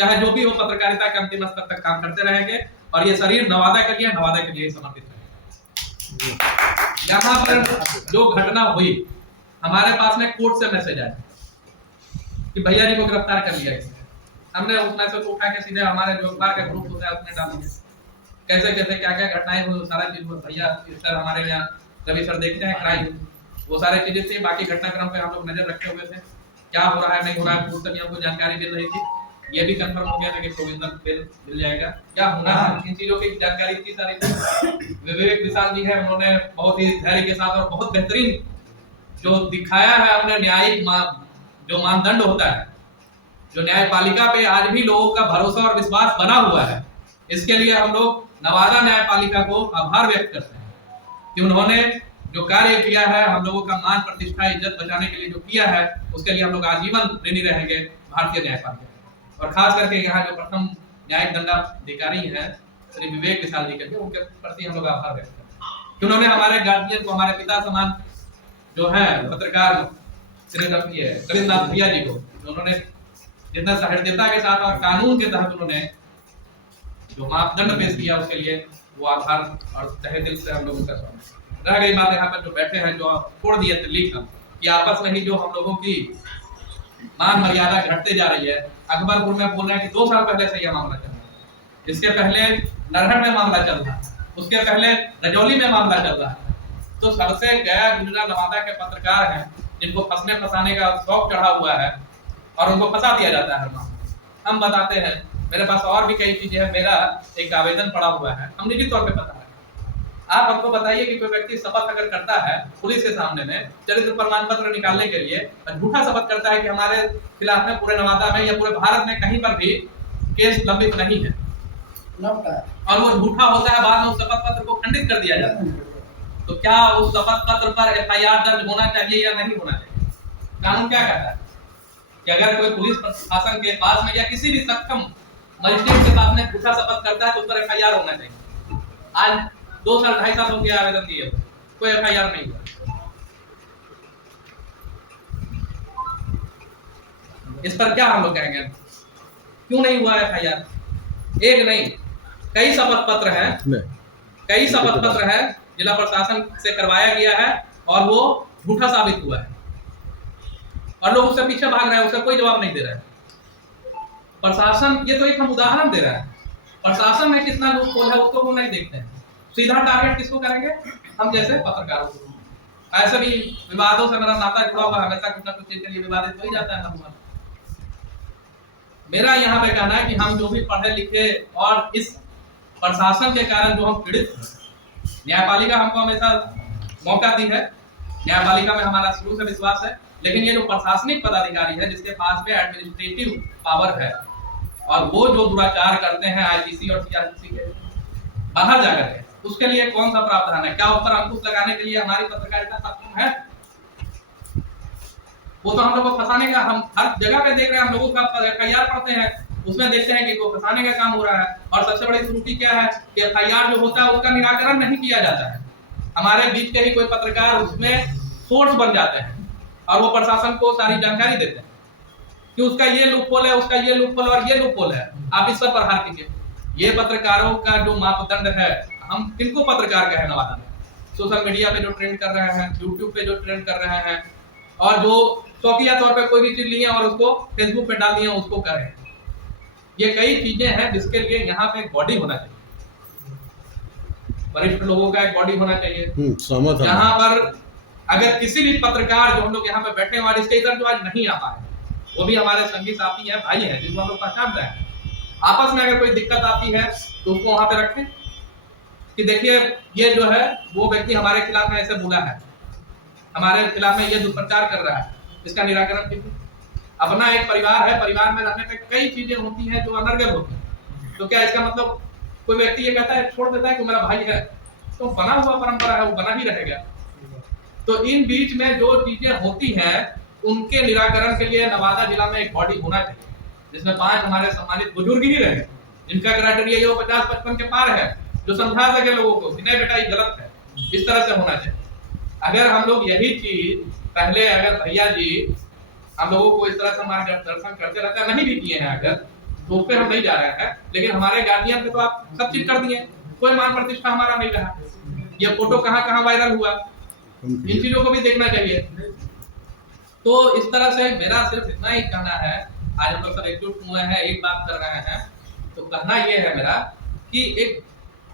चाहे जो भी हो, पत्रकारिता के अंतिम स्तर तक काम करते रहेंगे और ये शरीर नवादा के लिए, नवादा के लिए समर्पित रहेगा। यहाँ पर जो घटना हुई, हमारे पास में कोर्ट से मैसेज आया कि भैया जी को गिरफ्तार कर लिया गया। हमने उस मैसेज को उठा के सीधे हमारे जो अखबार का ग्रुप होता है उसमें डाल दिया। कैसे कैसे क्या क्या घटनाएं हुई, सारा चीज भैया सर हमारे यहाँ रवि सर देखते हैं क्राइम, वो सारे चीजें थी। बाकी घटनाक्रम पे हम लोग नजर रखे हुए थे, क्या हो रहा है नहीं हो रहा है, पूर्व हमको जानकारी मिल रही थी। ये भी कंफर्म हो गया था कि प्रोविजनल बेल मिल जाएगा, क्या होना है, इन चीजों की जानकारी इतनी सारी थी। विवेक विशाल जी है, उन्होंने बहुत ही धैर्य के साथ और बहुत बेहतरीन जो दिखाया है हमने न्यायिक जो मानदंड होता है, जो न्यायपालिका पे आज भी लोगों का भरोसा और विश्वास बना हुआ है। इसके लिए हम लोग नवादा न्यायपालिका को आभार व्यक्त करते हैं कि उन्होंने जो कार्य किया है, हम लोगों का मान प्रतिष्ठा इज्जत बचाने के लिए जो किया है, उसके लिए हम लोग आजीवन ऋणी रहेंगे भारतीय न्यायपालिका। और खास करके यहाँ जो प्रथम न्यायिक दंडाधिकारी हैं श्री विवेक विशाल जी के, उनके प्रति हम लोग आभार व्यक्त करते हैं कि उन्होंने हमारे गार्जियन को, हमारे पिता समान जो है पत्रकार श्री रविन्द्रनाथ भैया जी को, उन्होंने जितना सहृदयता के साथ और कानून के तहत उन्होंने जो मापदंड पेश किया, उसके लिए वो आभार और तहे दिल से हम लोगों का स्वागत। रह गई बात यहाँ पर जो बैठे हैं, जो छोड़ दिए थे लीक कि आपस में ही जो हम लोगों की मान मर्यादा घटते जा रही है। अकबरपुर में बोल रहे हैं कि 2 साल पहले से यह मामला चल रहा है, इसके पहले नरहर में मामला चल रहा है, उसके पहले रजौली में मामला चल रहा है। तो सबसे गया गुजरा नवादा के पत्रकार हैं जिनको फंसने फंसाने का शौक चढ़ा हुआ है और उनको फंसा दिया जाता है हर मामले। हम बताते हैं, मेरे पास और भी कई चीजें हैं, मेरा एक आवेदन पड़ा हुआ है, हम निजी तौर पे पता है। आप हमको बताइए कि कोई व्यक्ति शपथ अगर करता है पुलिस के सामने में चरित्र प्रमाण पत्र निकालने के लिए, झूठा शपथ करता है कि हमारे खिलाफ में पूरे नवादा में या पूरे भारत में कहीं पर भी केस लंबित नहीं है, और वो झूठा होता है, बाद में उस शपथ पत्र को खंडित कर दिया जाता है। तो क्या उस शपथ पत्र पर FIR दर्ज होना चाहिए या नहीं होना चाहिए? कानून क्या कहता है कि अगर कोई पुलिस प्रशासन के पास में या किसी भी सक्षम मजिस्ट्रेट के पास में झूठा शपथ करता है तो उस पर FIR होना चाहिए। आज 2 साल 2.5 साल हो गया आवेदन दिए, कोई FIR नहीं हुआ। इस पर क्या हम लोग कहेंगे, क्यों नहीं हुआ FIR? एक नहीं, कई शपथ पत्र हैं, कई शपथ पत्र है जिला प्रशासन से करवाया गया है और वो झूठा साबित हुआ है और लोग उससे पीछे भाग रहे हैं, उसका कोई जवाब नहीं दे रहा है प्रशासन। ये तो एक हम उदाहरण दे रहा है, प्रशासन में कितना लूप होल है उसको वो नहीं देखते हैं। सीधा टारगेट किसको करेंगे? हम जैसे पत्रकारों को। ऐसे भी विवादों से मेरा नाता जुड़ा हुआ, हमेशा कुछ ना कुछ चीज के लिए विवादित हो ही जाता है हमारा। मेरा यहाँ पे कहना है कि हम जो भी पढ़े लिखे और इस प्रशासन के कारण जो हम पीड़ित हैं, न्यायपालिका हमको हमेशा मौका दी है, न्यायपालिका में हमारा शुरू से विश्वास है, लेकिन ये जो प्रशासनिक पदाधिकारी है जिसके पास में एडमिनिस्ट्रेटिव पावर है और वो जो दुराचार करते हैं IPC और CRPC के बाहर जाकर के, उसके लिए कौन सा प्रावधान है? क्या उस पर अंकुश लगाने के लिए हमारी पत्रकारिता सक्षम है? वो तो हम लोग को फंसाने का, हम हर जगह पे देख रहे हैं, हम लोगों का FIR पढ़ते हैं, उसमें देखते हैं कि वो फंसाने का काम हो रहा है। और सबसे बड़ी त्रुटि क्या है कि FIR जो होता है उसका निराकरण नहीं किया जाता है। हमारे बीच के ही कोई पत्रकार उसमें सोर्स बन जाते हैं और वो प्रशासन को सारी जानकारी देते हैं कि उसका ये लूपहोल है, उसका ये लूपहोल और ये लूपहोल है, आप इस पर प्रहार कीजिए। ये पत्रकारों का जो मापदंड है, हम किनको पत्रकार कहे नवादा में? सोशल मीडिया पे जो ट्रेंड कर रहे हैं, यूट्यूब पे जो ट्रेंड कर रहे हैं और जो शौकिया तौर पे कोई भी चीज लिए और उसको फेसबुक पे डाल दिए, उसको कर रहे हैं। ये कई चीजें हैं जिसके लिए यहाँ पे एक बॉडी होना चाहिए, वरिष्ठ लोगों का एक बॉडी होना चाहिए। यहाँ पर अगर किसी भी पत्रकार जो हम लोग यहाँ पे बैठे हैं और इसके इधर जो आज नहीं आ पाए, वो भी हमारे संगी साथी हैं, भाई हैं, जिनको हम लोग पहचान रहे हैं, आपस में अगर कोई दिक्कत आती है तो उसको वहां पे रखें कि देखिए ये जो है वो व्यक्ति हमारे खिलाफ में ऐसे बोला है, हमारे खिलाफ में ये दुष्प्रचार कर रहा है, इसका निराकरण कीजिए। अपना एक परिवार है, परिवार में रहने पे कई चीजें होती हैं जो अनर्गल होती हैं। तो क्या इसका मतलब कोई व्यक्ति ये कहता है, छोड़ देता है कि मेरा भाई है, तो बना हुआ परंपरा है, वो बना ही रहेगा। तो इन बीच में जो चीजें होती हैं उनके निराकरण के लिए नवादा जिला में एक बॉडी होना चाहिए, जिसमें 5 हमारे सम्मानित बुजुर्ग ही रहे, जिनका क्राइटेरिया ये 50-55 के पार है, जो समझा सके लोगों को कि नहीं बेटा ये गलत है, इस तरह से होना चाहिए। अगर हम लोग यही चीज पहले, अगर भैया जी हम लोगों को इस तरह से मार्गदर्शन करते रहते, नहीं भी किए हैं अगर, तो उस पर हम नहीं जा रहे हैं, लेकिन हमारे गार्जियन पे तो आप सब चीज कर दिए, कोई मान प्रतिष्ठा हमारा नहीं रहा। ये फोटो कहाँ कहाँ वायरल हुआ, इन चीजों को भी देखना चाहिए। तो इस तरह से मेरा सिर्फ इतना ही कहना है, आज हम लोग सब एकजुट हुए हैं, एक बात कर रहे हैं, तो कहना ये है मेरा कि एक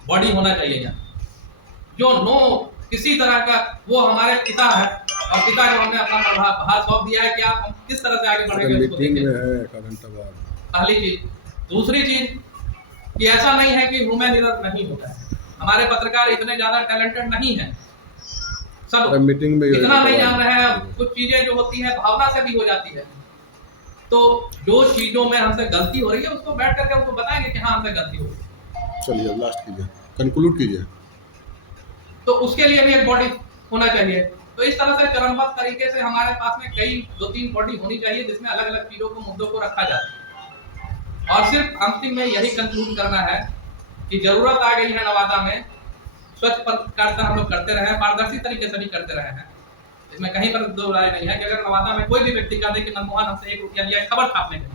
बॉडी होना चाहिए यहाँ, जो नो किसी तरह का, वो हमारे पिता है और पिता को हमने अपना भार सौंप दिया है कि आप हम किस तरह से आगे बढ़ेंगे उसको देखें। पहली चीज। दूसरी चीज कि ऐसा नहीं है कि ह्यूमन एरर नहीं होता है, हमारे पत्रकार इतने ज्यादा टैलेंटेड नहीं है, सब मीटिंग में इतना नहीं जान रहे हैं। कुछ चीजें जो होती है भावना से भी हो जाती है, तो जो चीजों में हमसे गलती हो रही है उसको बैठ करके उनको बताएंगे कि हाँ हमसे गलती हो रही है। चलिए लास्ट कीजिए, कंक्लूड कीजिए। तो उसके लिए भी एक बॉडी होना चाहिए। तो इस तरह से चरणबद्ध तरीके से हमारे पास में कई 2-3 बॉडी होनी चाहिए जिसमें अलग अलग चीजों को, मुद्दों को रखा जाए। और सिर्फ अंतिम में यही कंक्लूड करना है कि जरूरत आ गई है नवादा में, स्वच्छ पत्रकारिता हम लोग करते रहे, पारदर्शी तरीके से भी करते रहे हैं, इसमें कहीं पर दो राय नहीं है कि अगर नवादा में कोई भी व्यक्ति कह दे कि मनमोहन हमसे 1 रुपया लिया खबर छापने के,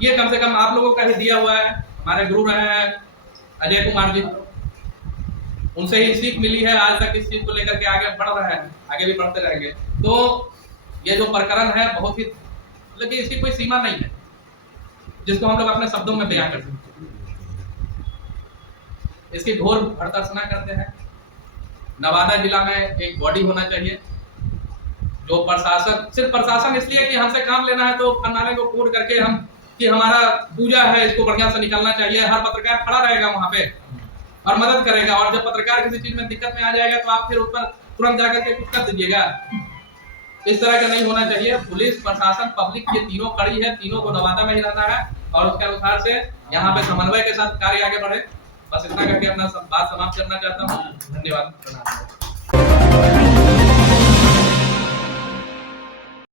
ये कम से कम आप लोगों का ही दिया हुआ है। हमारे गुरु रहे हैं अजय कुमार जी, उनसे ही सीख मिली है, आज तक इस चीज को लेकर के आगे बढ़ रहे हैं, आगे भी बढ़ते रहेंगे। तो ये जो प्रकरण है बहुत ही, लेकिन इसकी कोई सीमा नहीं है जिसको हम लोग अपने शब्दों में बयां कर सकते हैं। इसकी घोर भर्त्सना करते हैं। नवादा जिला में एक बॉडी होना चाहिए जो प्रशासन, सिर्फ प्रशासन इसलिए कि हमसे काम लेना है तो फरमाने को पूर्ण करके हम कि हमारा पूजा है इसको बढ़िया से निकलना चाहिए, हर पत्रकार खड़ा रहेगा वहां पे और मदद करेगा, और जब पत्रकार किसी चीज में दिक्कत में आ जाएगा तो आप फिर उस पर तुरंत जाकर के कुछ कर दीजिएगा। इस तरह का नहीं होना चाहिए। पुलिस, प्रशासन, पब्लिक, ये तीनों कड़ी है, तीनों को नवादा में ही रहना है और उसके अनुसार से यहाँ पे समन्वय के साथ कार्य आगे बढ़े। बस इतना करके अपना बात समाप्त करना चाहता हूँ। धन्यवाद।